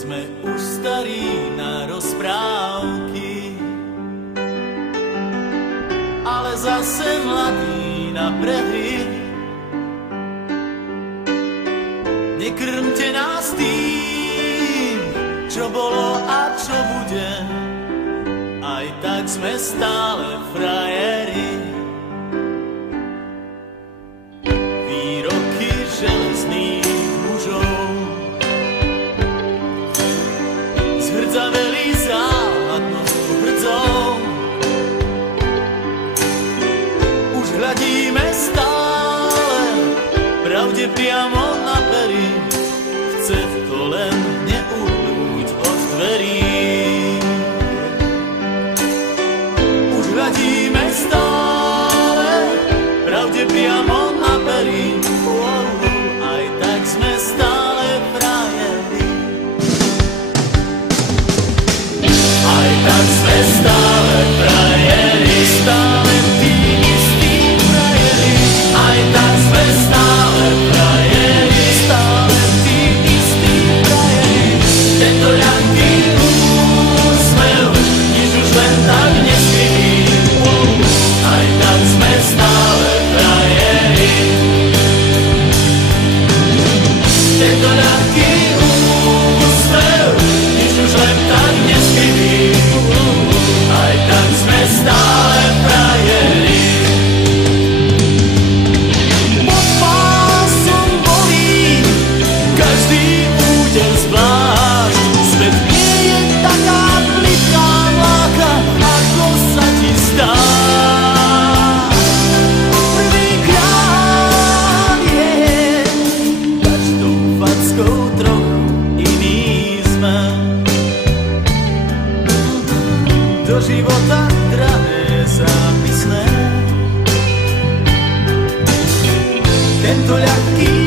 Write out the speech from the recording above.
Sme už starí na rozprávky, ale zase mladí na prehry. Nekrmte nás tým, čo bolo a čo bude, aj tak sme stále frajeri. Výroky železných mužov zhrdzaveli záhadnou hrdzou. Už hľadíme stále pravde priamo na pery, chce to len neuhnúť od dverí. Už hľadíme stále pravde priamo na pery, aj tak sme stále frajeri. Aj tak sme stále frajeri, stále tí istí frajeri. Aj tak sme stále frajeri, stále tí istí frajeri. Tento ľahký úsmev, nič už len tak neskryví. Aj tak sme stále frajeri. Tento ľahký úsmev, nič už len tak neskryví. Aj tak sme stále frajeri. Pod pásom bolí každý úder zvlášť. Svet nie je taká plitká mláka, ako sa ti zdá. Prvýkrát je každou fackou trochu iný sme. Do života drahé zápisné. Tento ľahký